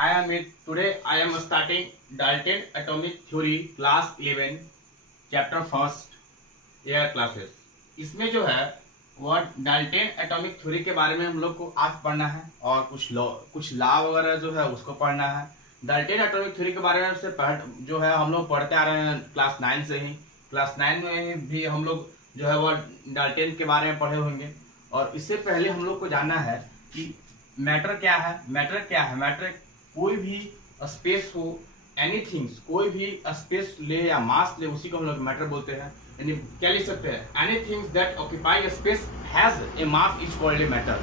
I am it. Today I am starting Dalton Atomic Theory Class 11 Chapter First Air Classes। इसमें जो है वह Dalton atomic theory के बारे में हम लोग को आज पढ़ना है और कुछ लॉ वगैरह जो है उसको पढ़ना है। डाल्टन एटॉमिक थ्योरी के बारे में से जो है हम लोग पढ़ते आ रहे हैं क्लास 9 से ही। क्लास 9 में भी हम लोग जो है वह डाल्टन के बारे में पढ़े होंगे। और इससे पहले हम लोग को जानना है कि मैटर क्या है। मैटर कोई भी स्पेस हो, एनीथिंग्स, कोई भी स्पेस ले या मास ले, उसी को हम लोग मैटर बोलते हैं। यानी क्या लिख सकते हैं, anythings that occupy space has a mass is called a matter.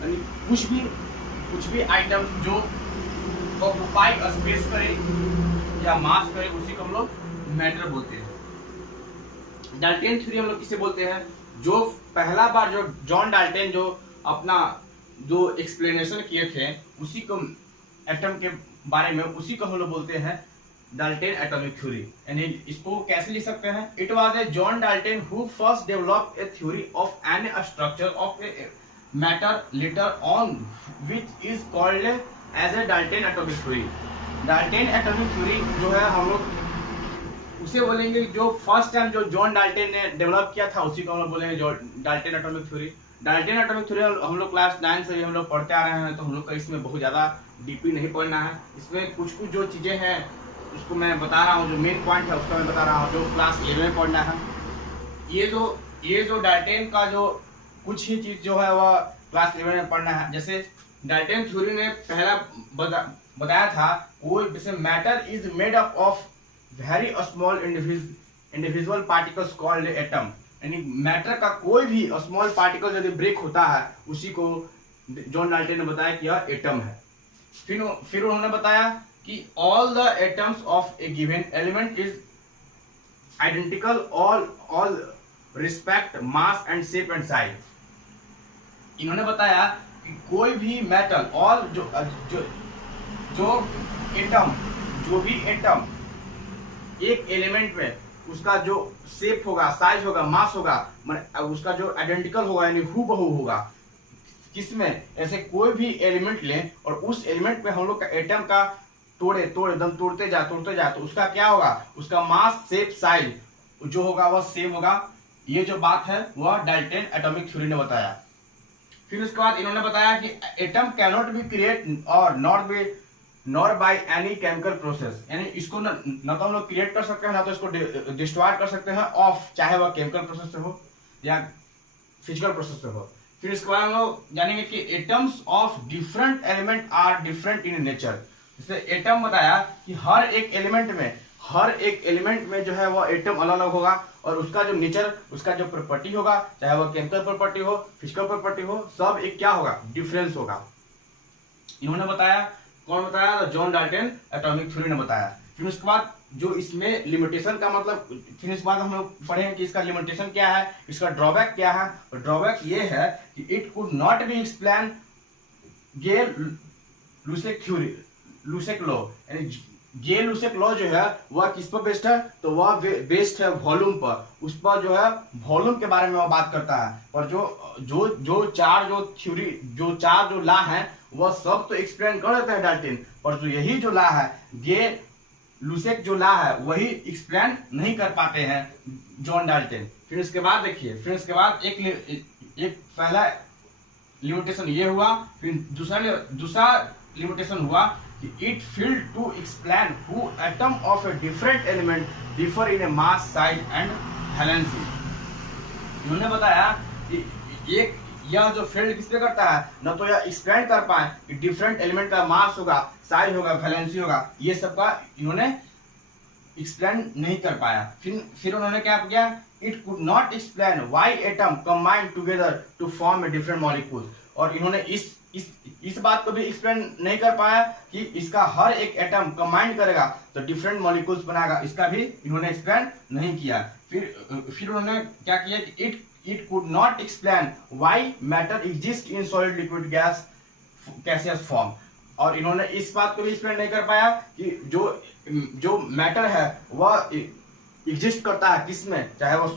यानी कुछ भी आइटम जो ऑक्यूपाई स्पेस करे या मास करे, उसी को हम लोग मैटर बोलते हैं। डाल्टन थ्योरी हम लोग किसे बोलते हैं, जो पहला बार जो जॉन डाल्टन जो अपना जो एक्सप्लेनेशन किए थे उसी को एटम के बारे में, उसी को हम लोग बोलते हैं डाल्टन एटॉमिक थ्योरी। यानी इसको कैसे लिख सकते हैं, it was a John Dalton who first developed a theory of an structure of a matter later on which is called as a Dalton atomic theory. Dalton atomic theory जो है हम लोग उसे बोलेंगे जो फर्स्ट टाइम जो John Dalton ने develop किया था, उसी को हम लोग बोलेंगे जो Dalton atomic theory. Dalton atomic theory हम लोग क्लास 9 से हम लोग पढ़ते आ रहे हैं, तो हम लोग का इसमें बहुत ज़्यादा डीपली नहीं पढ़ना है। इसमें कुछ जो चीज़ें हैं उसको मैं बता रहा हूँ, जो मेन पॉइंट है उसका मैं बता रहा हूँ, जो क्लास 11 में पढ़ना है। ये जो डाल्टन का जो कुछ ही चीज़ जो है वह क्लास 11 में पढ़ना है। जैसे डाल्टन थ्योरी ने पहला बताया था, कोई जैसे matter is made up of very small individual particles called atom. यानी मैटर का कोई भी स्मॉल पार्टिकल यदि ब्रेक होता है, उसी को जॉन डाल्टन ने बताया कि यह एटम है। फिर उन्होंने बताया कि all the atoms of A given element is identical all respect mass and shape and size. इन्होंने बताया कि कोई भी मेटल ऑल जो भी एटम एक एलिमेंट में उसका जो शेप होगा, साइज होगा, मास होगा, उसका जो आइडेंटिकल होगा यानी हूबहू होगा। किसमें, ऐसे कोई भी एलिमेंट लें और उस एलिमेंट में हम लोग का एटम का तोड़ते जा तो उसका क्या होगा, उसका मास, शेप, साइज जो होगा वह सेम होगा। ये जो बात है वह डाल्टन एटॉमिक थ्योरी ने बताया। फिर उसके बाद इन्होंने बताया कि एटम कैनॉट बी क्रिएट और not by any chemical process. यानी इसको न तो हम लोग क्रिएट कर सकते हैं, ना तो इसको डिस्ट्रॉय कर सकते हैं ऑफ, चाहे वह केमिकल प्रोसेस से हो या फिजिकल प्रोसेस से हो। फिर इसके बाद हम लोग जानेंगे कि atoms of different element are different in nature. जैसे एटम बताया कि हर एक एलिमेंट में जो है वह एटम अलग अलग होगा और उसका जो नेचर, उसका जो प्रॉपर्टी होगा, चाहे वह केमिकल प्रॉपर्टी हो, फिजिकल प्रॉपर्टी हो, सब एक क्या होगा, डिफरेंस होगा। इन्होंने बताया, कौन बताया, जॉन डाल्टन एटॉमिक थ्योरी ने बताया। फिर उसके बाद जो इसमें लिमिटेशन का मतलब, फिर इसके बाद हम लोग पढ़ेंगे कि इसका लिमिटेशन क्या है, इसका ड्रॉबैक क्या है। और ड्रॉबैक ये है कि it could not be explain Gay Lussac law. यानी गे लुसेक लॉ जो है वह किस पर बेस्ड है, तो वह बेस्ड है वॉल्यूम पर। उस पर जो है वॉल्यूम के बारे में वह बात करता है। और जो चार जो ला है वह सब तो एक्सप्लेन कर देता है डाल्टन, पर जो यही जो ला है, गे लुसेक जो ला है, वही एक्सप्लेन नहीं कर पाते हैं जॉन डाल्टन। फिर इसके बाद देखिए, फिर इसके बाद एक पहला लिमिटेशन ये हुआ। फिर दूसरा लिमिटेशन हुआ कि it failed to explain who atom of a different element differ in a mass, size and valency. इन्होंने बताया कि यह जो फील्ड किस पे करता है, न तो यह एक्सप्लेन कर पाए कि डिफरेंट एलिमेंट का मास होगा, साइज होगा, वैलेंसी होगा, ये सब का इन्होंने एक्सप्लेन नहीं कर पाया। फिर उन्होंने क्या किया, it could not explain why atom combine together to form a different molecules. और इन्होंने इस बात को भी एक्सप्लेन नहीं कर पाया कि इसका हर एक एटम कंबाइन करेगा तो डिफरेंट मॉलिक्यूल्स बनाएगा, इसका भी इन्होंने एक्सप्लेन नहीं किया। फिर उन्होंने क्या किया कि it could not explain why matter exists in solid liquid gas gaseous form। और इन्होंने इस बात को भी एक्सप्लेन नहीं कर पाया कि जो मैटर है वह एग्जिस्ट करता है किसमें, चाहे वह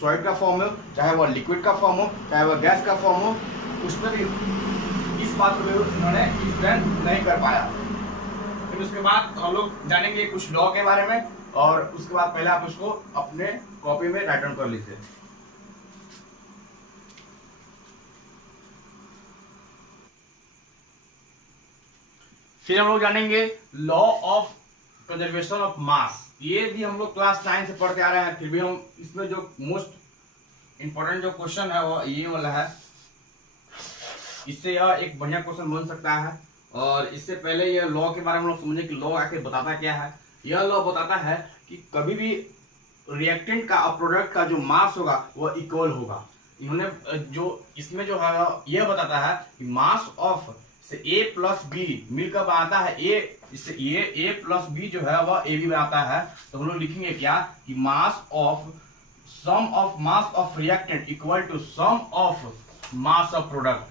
सॉलिड का फॉर्म हो, चाहे वह लिक्विड का फॉर्म हो, चाहे वह गैस का फॉर्म हो, उसमें भी इस बात को इन्होंने एक्सप्लेन नहीं कर पाया। फिर उसके बाद हम लोग जानेंगे कुछ लॉ के बारे में, और उसके बाद पहले आप उसको अपने कॉपी में राइट डाउन कर लीजिए। फिर हम लोग जानेंगे law of conservation of mass. ये भी हम लोग क्लास 9 से पढ़ते आ रहे हैं, फिर भी हम इसमें जो मोस्ट इंपॉर्टेंट जो क्वेश्चन है वो ये वाला है। इससे यह एक बढ़िया क्वेश्चन बन सकता है। और इससे पहले यह लॉ के बारे में हम लोग समझे कि लॉ आके बताता क्या है। यह लॉ बताता है कि कभी भी रिएक्टेंट का और प्रोडक्ट का जो मास होगा वह इक्वल होगा। इन्होंने जो इसमें जो है यह बताता है कि मास ऑफ से ए प्लस बी मिलकर बनाता है ए, इससे ए प्लस बी जो है वह ए बी बनाता है। तो हम लोग लिखेंगे क्या कि mass of sum of mass of reactant equal to sum of mass of product.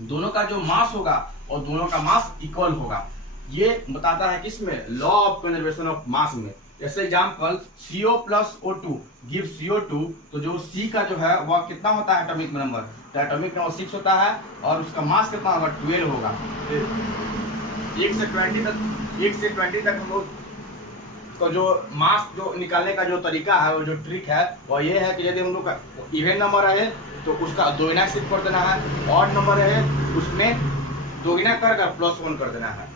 दोनों का जो मास होगा और दोनों का मास इक्वल होगा, ये बताता है किसमें, law of conservation of mass में। जैसे example CO plus O2 give CO2, तो जो C का जो है वह कितना होता है एटॉमिक नंबर, तो एटॉमिक नंबर 6 होता है और उसका मास कितना होगा 12 होगा। 1 से 20 तक हम लोग तो जो मास जो निकालने का जो तरीका है, वो जो ट्रिक है वो ये है कि यदि हम लोग का इवन नंबर है तो उसका 2 गुना सिर्फ कर देना है, ऑड नंबर है उसमें 2 गुना कर +1 कर देना है।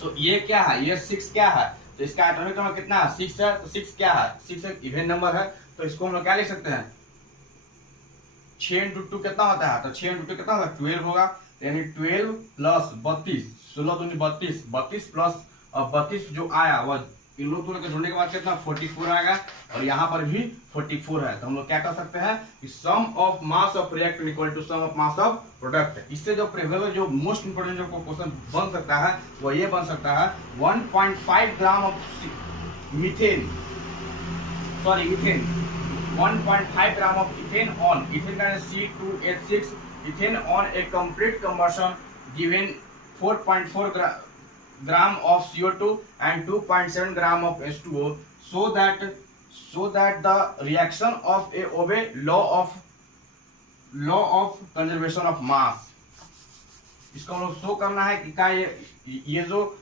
तो ये क्या है, ये 6 क्या है, तो इसका एटॉमिक नंबर कितना है 6 है, तो 6 क्या है, 6 एक इवन नंबर है। तो इसको हम लोग क्या लिख सकते हैं, 6 × 2 कितना होता है, तो 6 × 2 कितना होगा 12 होगा। यानी 12 + 32, 16 दूनी 32, 32 प्लस 32 जो आया वह इन लोग दोनों के जोड़ने के बाद कितना 44 आएगा, और यहाँ पर भी 44 है। तो हम लोग क्या कर सकते हैं कि sum of mass of reactant equal to sum of mass of product. इससे जो प्रेफरेबल जो मोस्ट इंपोर्टेंट जो क्वेश्चन बन सकता है वो ये बन सकता है 1.5 gram of methane 1.5 gram of ethane on ethane का C2H6 ethane on A complete combustion given 4.4 gram of CO2 and 2.7 gram of H2O, so that the reaction of a obey law of conservation of mass। इसको हम लोग show करना है कि क्या ये जो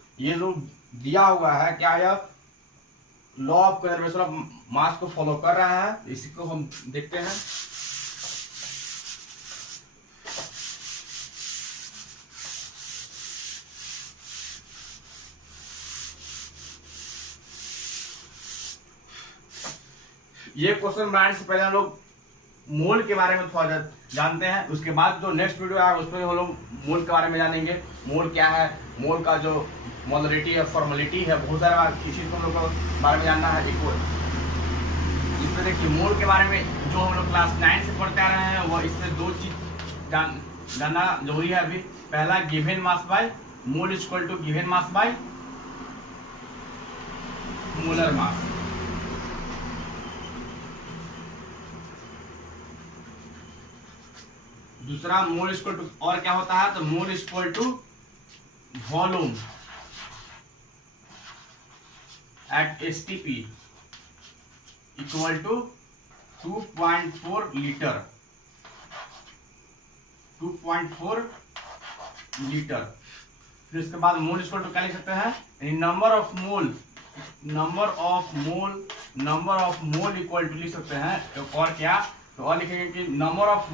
दिया हुआ है क्या यह law of conservation of mass को फॉलो कर रहा है। इसी को हम देखते हैं। ये क्वेश्चन बनाने से पहले हम लोग मोल के बारे में थोड़ा जानते हैं, उसके बाद जो नेक्स्ट वीडियो आएगा उसमें हम लोग मोल के बारे में जानेंगे। मोल क्या है, मोल का जो मोलरिटी है, फॉर्मेलिटी है, बहुत सारा चीज को हम लोग को बारे में जानना है। इक्वल इसमें देखिए मोल के बारे में जो हम लोग क्लास 9 से पढ़ते आ रहे हैं वो इसमें 2 चीज जानना जरूरी है अभी। पहला given mass by mole equal to given mass by molar mass. दूसरा मोल इक्वल टू और क्या होता है, तो mole equal to volume at STP equal to 2.4 litre 2.4 litre. फिर इसके बाद मोल इक्वल टू क्या लिख सकते हैं, number of mole equal to लिख सकते हैं। तो और क्या, तो और लिखेंगे कि नंबर ऑफ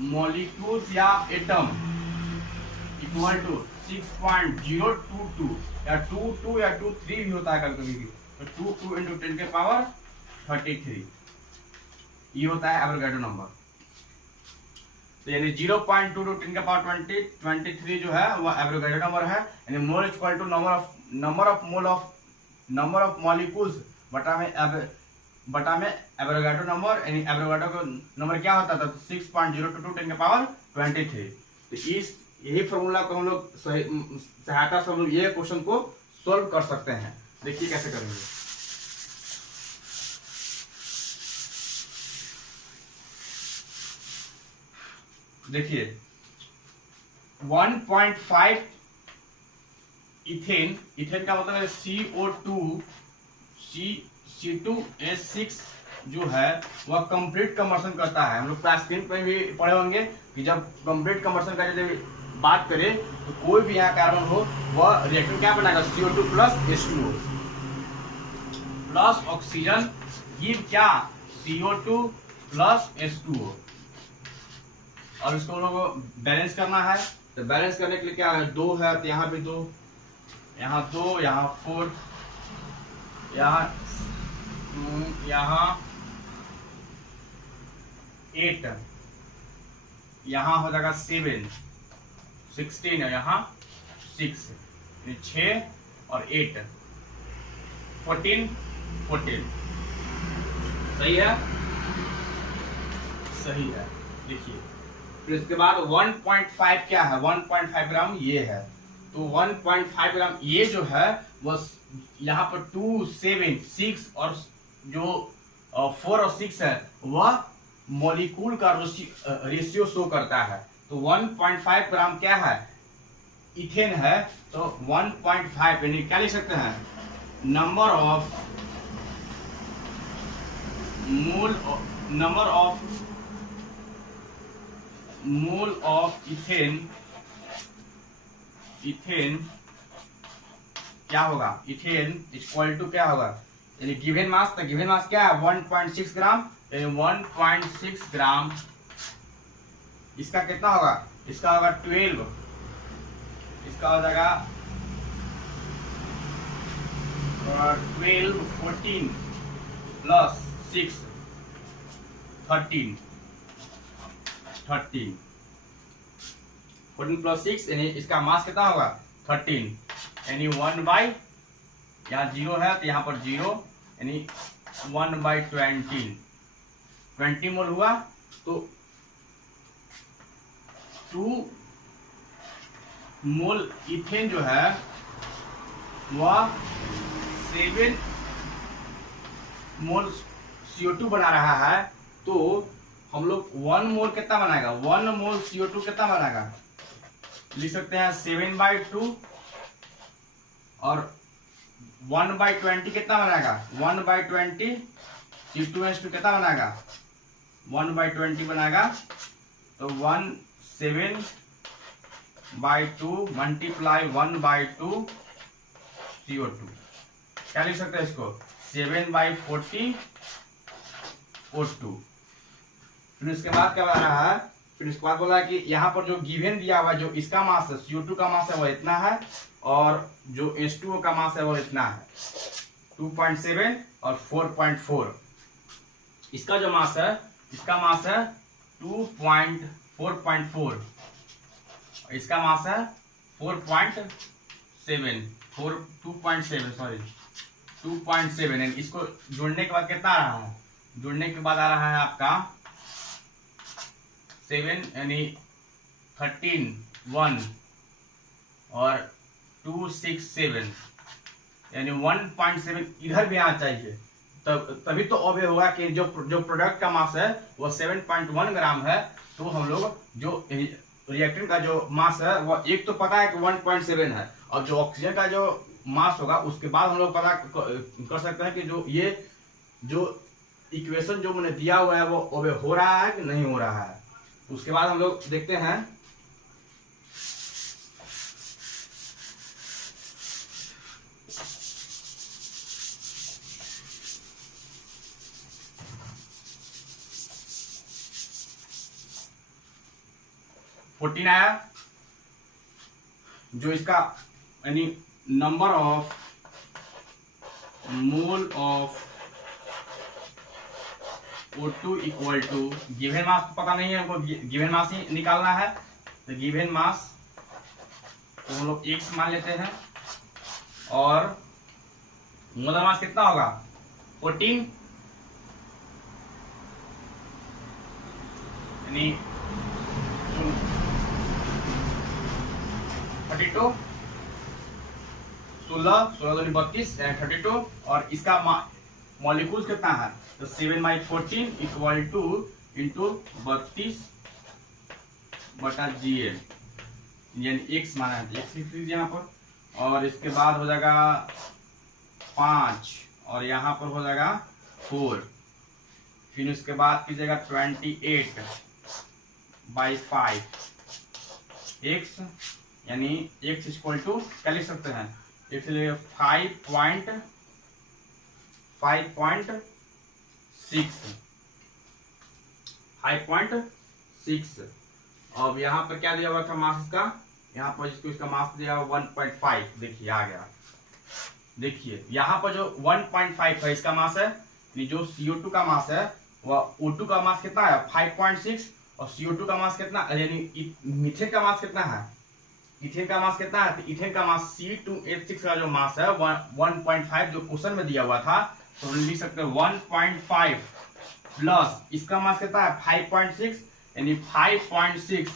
मॉलिक्यूल्स या एटम इक्वल टू 6.022 या 22 या 23 भी होता है कभी कभी, तो 22 × 10 के पावर 33 ये होता है एवोगाड्रो नंबर। तो यानी 0.2 × 10 के पावर 23 जो है वह एवोगाड्रो नंबर है। यानी mole equal to number of molecules बटा में एवोगाड्रो नंबर, यानी एवोगाड्रो का नंबर क्या होता था, 6.022 10 के पावर 23। तो इस यही फॉर्मूला को हम लोग सहायता से हम लोग ये क्वेश्चन को सॉल्व कर सकते हैं। देखिए कैसे करेंगे। देखिए 1.5 इथेन का मतलब है C2H6 जो है वह कंप्लीट कन्वर्सन करता है। हम लोग क्लास 10 में भी पढ़े होंगे कि जब कंप्लीट कन्वर्सन का यदि बात करें तो कोई भी यहाँ कार्बन हो वह रिएक्टेंट क्या बनाएगा, CO2 plus H2O plus oxygen give क्या, CO2 प्लस H2O। और इसको हम लोग को बैलेंस करना है, तो बैलेंस करने के लिए क्या है, 2 है तो यहाँ भी 2, यहाँ 2, यहाँ 4, यहाँ 8, यहाँ हो जाएगा 7, 16 है, यहाँ 6, 6 और 8, 14, 14। सही है, सही है। देखिए फिर इसके बाद 1.5 क्या है, 1.5 ग्राम ये है, तो 1.5 ग्राम ये जो है वो यहाँ पर 2, 7, 6 और जो 4 और 6 है वह मॉलिक्यूल का रेशियो शो करता है। तो 1.5 ग्राम क्या है, इथेन है, तो 1.5 यानी क्या लिख सकते हैं, नंबर ऑफ इथेन क्या होगा, इथेन इक्वल टू क्या होगा, यानी गिवन मास, तो गिवन मास क्या है 1.6 ग्राम, यानी 1.6 ग्राम इसका कितना होगा, इसका होगा 12, इसका हो जाएगा 12, 14 प्लस 6, 13, 14 प्लस 6 यानी इसका मास कितना होगा 13, यानी 1 बाई, यहाँ 0 है तो यहाँ पर 0, यानी 1/20 मोल हुआ। तो 2 मोल इथेन जो है वह 7 मोल CO2 बना रहा है, तो हम लोग 1 मोल कितना बनाएगा, 1 मोल CO2 कितना बनाएगा, लिख सकते हैं 7/2, और 1/20 कितना बनाएगा, 1/20 C2H2 कितना बनाएगा, 1/20 बनाएगा, तो 17/2 मल्टीप्लाई 1/2 CO2, क्या लिख सकते हैं इसको 7/40 O2। फिर इसके बाद क्या बता रहा है, फिर इसके बाद बोला कि यहाँ पर जो गिवन दिया हुआ जो इसका मास है, CO2 का मास है वो इतना है, और जो H2O का मास है वो इतना है 2.7 और 4.4। इसका जो मास है, इसका मास है 4.4, इसका मास है 2.7, इसको जोड़ने के बाद कितना आ रहा है, जोड़ने के बाद आ रहा है आपका 7 यानी 13, 1 और 2, 6, 7 यानी 1.7 इधर भी आना चाहिए, तभी तो ऑब्वियस होगा कि जो प्रोडक्ट का मास है वो 7.1 ग्राम है। तो हम लोग जो रिएक्टेंट का जो मास है वो एक तो पता है कि 1.7 है, और जो ऑक्सीजन का जो मास होगा उसके बाद हम लोग पता कर सकते हैं कि जो इक्वेशन जो मैंने दिया हुआ है वो ओबे हो रहा है कि नहीं हो रहा है। उसके बाद हम लोग देखते हैं फोर्टीन आया, जो इसका यानी number of mole of O2 equal to given mass तो पता नहीं है हमको, गिवन मास ही निकालना है, तो गिवन मास तो हम लोग x मान लेते हैं, और मोलर मास कितना होगा 14, यानी 32, 16 2 32 32, और इसका मॉलिक्यूल्स कितना है, तो 7/14 इक्वल टू इंटू 32/GL, यानी x माना है, x लिख लीजिए यहाँ पर, और इसके बाद हो जाएगा 5, और यहाँ पर हो जाएगा 4, फिर उसके बाद कीजिएगा 28/5 x, यानी x इक्वल टू क्या लिख सकते हैं, इसलिए 5.6। अब यहाँ पर क्या दिया हुआ था मास इसका, यहाँ पर जिसको इसका मास दिया 1.5, देखिए आ गया। देखिए यहाँ पर जो 1.5 है इसका मास है, जो CO2 का मास है वह O2 का मास कितना है 5.6, और CO2 का मास कितना, यानी मीथेन का मास कितना है, इथेन का मास कितना है, तो इथेन का मास C2H6 का जो मास है 1.5 जो क्वेश्चन में दिया हुआ था, तो लिख सकते हैं 1.5 प्लस इसका मास कितना है 5.6, यानी 5.6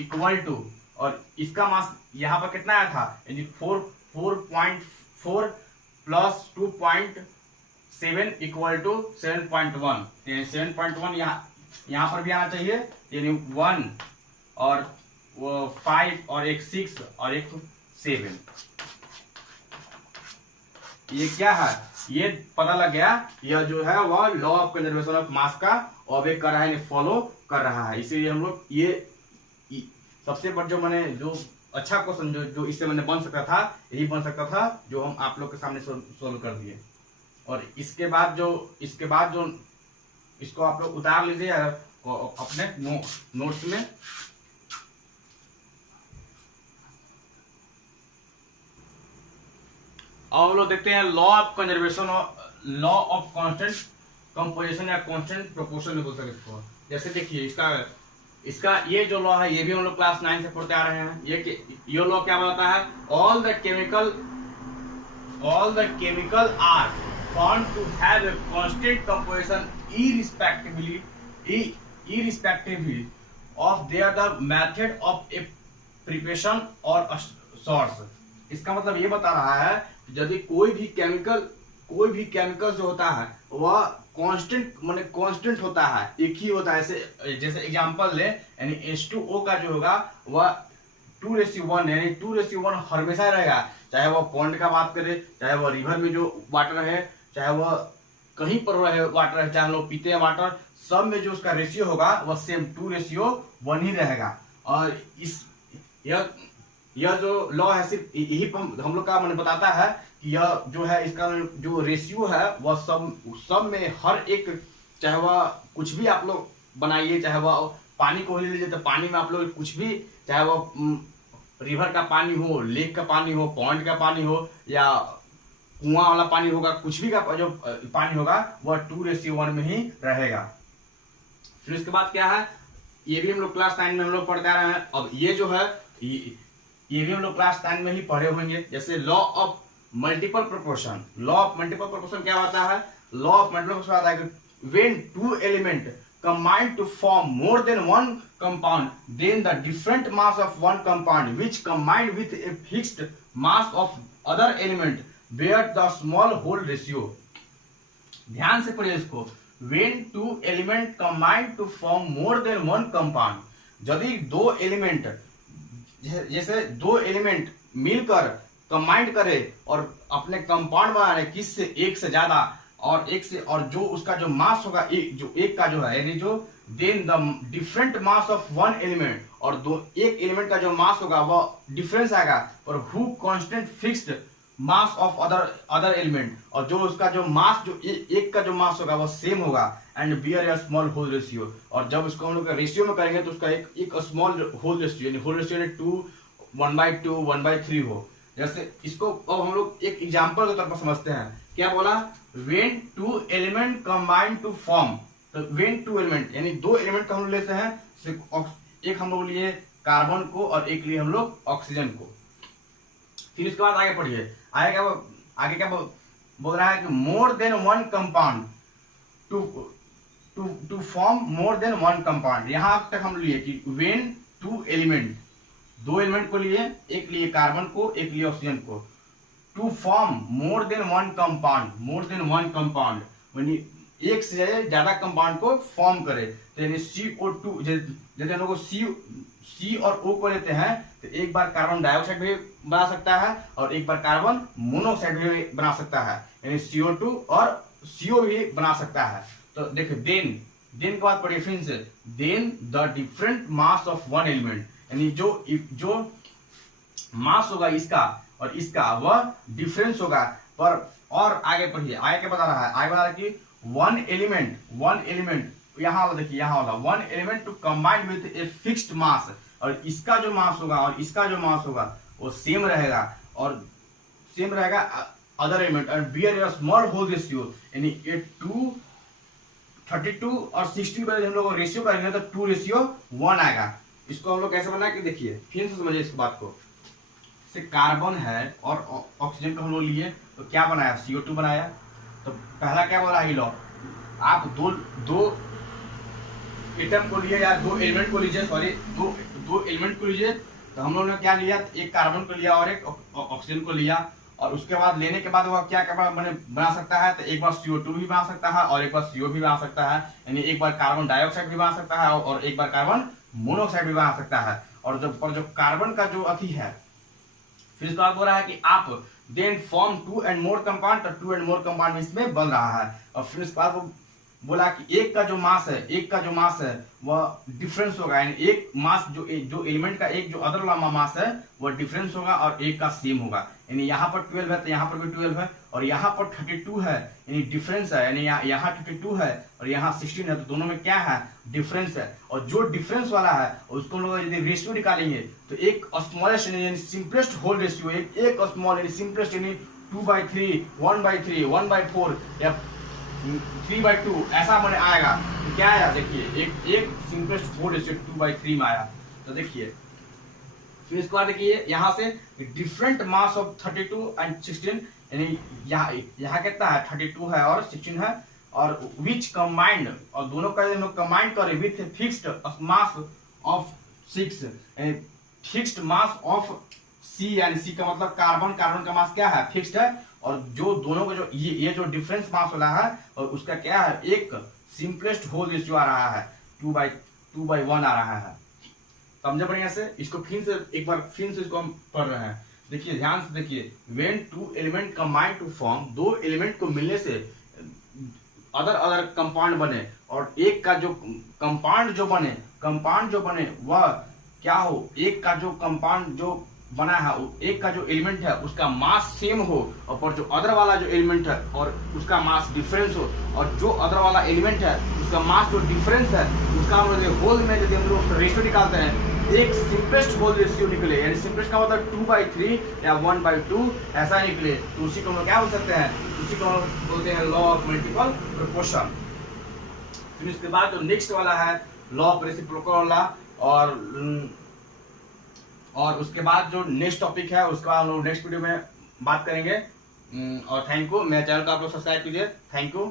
इक्वल टू, और इसका मास यहाँ पर कितना आया था, यानी 4.4 प्लस 2.7 इक्वल टू 7.1, 7.1 यहाँ पर भी आना चाहिए, यानी 1 और 5 और एक 6 और एक 7। ये क्या है, ये पता लग गया, यह जो है वह law of conservation of mass का ऑब्जे कर रहा है, फॉलो कर रहा है। इसीलिए हम लोग ये सबसे बड़ा जो मैंने जो अच्छा क्वेश्चन जो इससे मैंने बन सकता था, यही बन सकता था जो हम आप लोग के सामने सोल्व कर दिए। और इसके बाद जो इसको आप लोग उतार लीजिए अपने नोट्स में। और हम लोग देखते हैं law of conservation, law of constant composition या कांस्टेंट प्रोपोर्शन में बोल सकते इसको। जैसे देखिए इसका ये जो लॉ है, ये भी हम लोग क्लास 9 से पढ़ते आ रहे हैं। ये लॉ क्या बताता है, all the chemical are found to have a constant composition irrespectively of their method of a preparation और सोर्स। इसका मतलब ये बता रहा है यदि कोई भी केमिकल जो होता है वह कांस्टेंट होता है, एक ही होता है। जैसे एग्जांपल ले, यानी H2O का जो होगा वह 2:1, यानी 2:1 हमेशा रहेगा, चाहे वह पॉन्ड का बात करें, चाहे वह रिवर में जो वाटर है, चाहे वह कहीं पर रहे वाटर है, चाहे हम लोग पीते हैं वाटर, सब में जो उसका रेशियो होगा वह सेम 2:1 ही रहेगा। और यह जो लॉ है सिर्फ यही हम लोग का मैंने बताता है कि यह जो है इसका जो रेशियो है वह सब में हर एक, चाहे वह कुछ भी आप लोग बनाइए, चाहे वह पानी को ले लीजिए तो पानी में आप लोग कुछ भी, चाहे वह रिवर का पानी हो, लेक का पानी हो, पॉन्ड का पानी हो, या कुआं वाला पानी होगा, कुछ भी का जो पानी होगा वह 2:1 में ही रहेगा। फिर उसके बाद क्या है, ये भी हम लोग क्लास 9 में हम लोग पढ़ते आ रहे हैं। अब ये जो है ये भी हम लोग क्लास 9 में ही पढ़े होंगे। जैसे law of multiple proportion, law of multiple proportion क्या होता है, लॉ ऑफ मल्टीपल प्रोपोर्शन आता है कि when two element combine to form more than one compound, then the different mass of one compound which combined with a fixed mass of other element bear the small whole ratio। ध्यान से पढ़िए इसको, when two element combine to form more than one compound, यदि जैसे दो element मिलकर combined करे और अपने कंपाउंड बना रहे, किससे, एक से ज्यादा और एक से, और जो उसका जो मास होगा एक का जो है, यानी जो then the different mass of one element, और एक एलिमेंट का जो मास होगा वह डिफरेंस आएगा, और who constant fixed mass of other element, और जो उसका जो मास जो एक का जो मास होगा वह सेम होगा, and bear a small whole ratio. और जब उसको हम लोग रेशियो में करेंगे तो उसका एक स्मॉल होल रेशियो, यानी होल रेशियो 2:1/2 1/3 हो। जैसे इसको अब हम लोग एक एग्जांपल के तौर पर समझते हैं। क्या बोला, when two element combine to form, तो व्हेन टू एलिमेंट यानी दो एलिमेंट का हम लोग लेते हैं, एक हम लोग लिए कार्बन को और एक लिए हम लोग ऑक्सीजन को। फिर इसके बाद आगे पढ़िए, आगे क्या बोल रहा है कि more than one compound to form more than one compound. यहां तक हम लिए कि व्हेन टू एलिमेंट, दो एलिमेंट को लिए, एक लिए कार्बन को, एक लिए ऑक्सीजन को, to form more than one compound, यानी एक से ज्यादा कंपाउंड को फॉर्म करे। तो यानी CO2, जैसे हम लोग C और O को लेते हैं तो एक बार कार्बन डाइऑक्साइड भी बना सकता है और एक बार कार्बन मोनोऑक्साइड भी बना सकता है, यानी CO2 और CO भी बना सकता है। तो देखिए देन के बाद पढ़िए फिर से, then the different mass of one element, यानी जो मास होगा इसका और इसका वह डिफरेंस होगा। पर और आगे पढ़िए, आगे क्या बता रहा है, आगे बता रहा है कि वन एलिमेंट यहाँ देखिए, यहाँ होगा one element to combine with a fixed mass, और इसका जो मास होगा और इसका जो मास होगा वो सेम रहेगा अदर एलिमेंट, और beer a small whole ratio, यानी ये 32 और 60 पर हम लोग रेशियो करेंगे तो 2:1 आएगा। इसको हम लोग कैसे बनाए कि देखिए फिर से समझिए इस बात को। से कार्बन है और ऑक्सीजन को हम लोग लिए तो क्या बनाया, CO2 बनाया। तो पहला क्या बोला ही लो, आप दो एटम को लिए या दो एलिमेंट को लीजिए, सॉरी दो एलिमेंट को लीजिए। तो हम लोगों ने क्या लिया, एक कार्बन को लिया और एक ऑक्सीजन को लिया, और उसके बाद लेने के बाद वो क्या क्या बना सकता है, तो एक बार CO2 भी बना सकता है और एक बार CO भी बना सकता है, यानी एक बार कार्बन डाइऑक्साइड भी बना सकता है और एक बार कार्बन मोनोऑक्साइड भी बना सकता है। और जो कार्बन का जो अति है, फिर इसके बाद बोल रहा है कि आप then form 2 and more compound, तो 2 and more कंपाउंड इसमें बन रहा है। और फिर इसके बाद बोला कि एक का जो मास है वह डिफरेंस होगा, यानी एक मास जो एलिमेंट का एक जो अदर वाला मास है वह डिफरेंस होगा और एक का सेम होगा, यानी यहाँ पर 12 है तो यहाँ पर भी 12 है, और यहाँ पर 32 है यानी डिफरेंस है, यानी यहाँ 32 है और यहाँ 16 है, तो दोनों में क्या है, डिफरेंस है। और जो डिफरेंस वाला है उसको हम लोग यदि रेशियो निकालेंगे तो एक स्मॉलेस्ट यानी सिंपलेस्ट होल रेशियो, एक स्मॉल यानी सिंपलेस्ट यानी 2/3, 1/3, 1/4 या 3/2 ऐसा मैंने आएगा। तो क्या आया देखिए, एक सिंपलेस्ट होल रेशियो 2/3 में आया। तो देखिए फिर इसके बाद देखिए यहाँ से डिफरेंट मास ऑफ 32 and 16, यानी यहाँ कितना है, 32 है और 16 है, और विच कंबाइंड, और दोनों का हम लोग कंबाइंड करें with fixed mass of 6, fixed mass of C, यानी C का मतलब कार्बन का मास क्या है, फिक्स्ड है, और जो दोनों का जो ये जो डिफरेंस मास वाला है और उसका क्या है, एक सिंपलेस्ट होल रेशियो आ रहा है 2/1 आ रहा है। समझे बढ़िया से। इसको फिर से एक बार फिर से इसको हम पढ़ रहे हैं, देखिए ध्यान से देखिए। When 2 element combine to form, दो एलिमेंट को मिलने से अदर कंपाउंड बने, और एक का जो कंपाउंड जो बने वह क्या हो, एक का जो कंपाउंड जो बना है, एक का जो एलिमेंट है उसका मास सेम हो, और पर जो अदर वाला जो एलिमेंट है और उसका मास डिफरेंस हो, और जो अदर वाला एलिमेंट है उसका मास जो डिफरेंस है उसका हम लोग होल में यदि हम लोग रेशियो निकालते हैं, एक सिंपलेस्ट होल रेशियो निकले, यानी सिंपलेस्ट का मतलब 2/3 या 1/2 ऐसा निकले, तो उसी को हम लोग क्या बोल सकते हैं, उसी को हम बोलते हैं लॉ ऑफ मल्टीपल प्रोपोर्शन। फिर उसके बाद जो नेक्स्ट वाला है लॉ ऑफ रेसिप्रोकल वाला, और उसके बाद जो नेक्स्ट टॉपिक है उसका हम लोग नेक्स्ट वीडियो में बात करेंगे। और थैंक यू, मेरे चैनल को आप लोग सब्सक्राइब कीजिए। Thank you.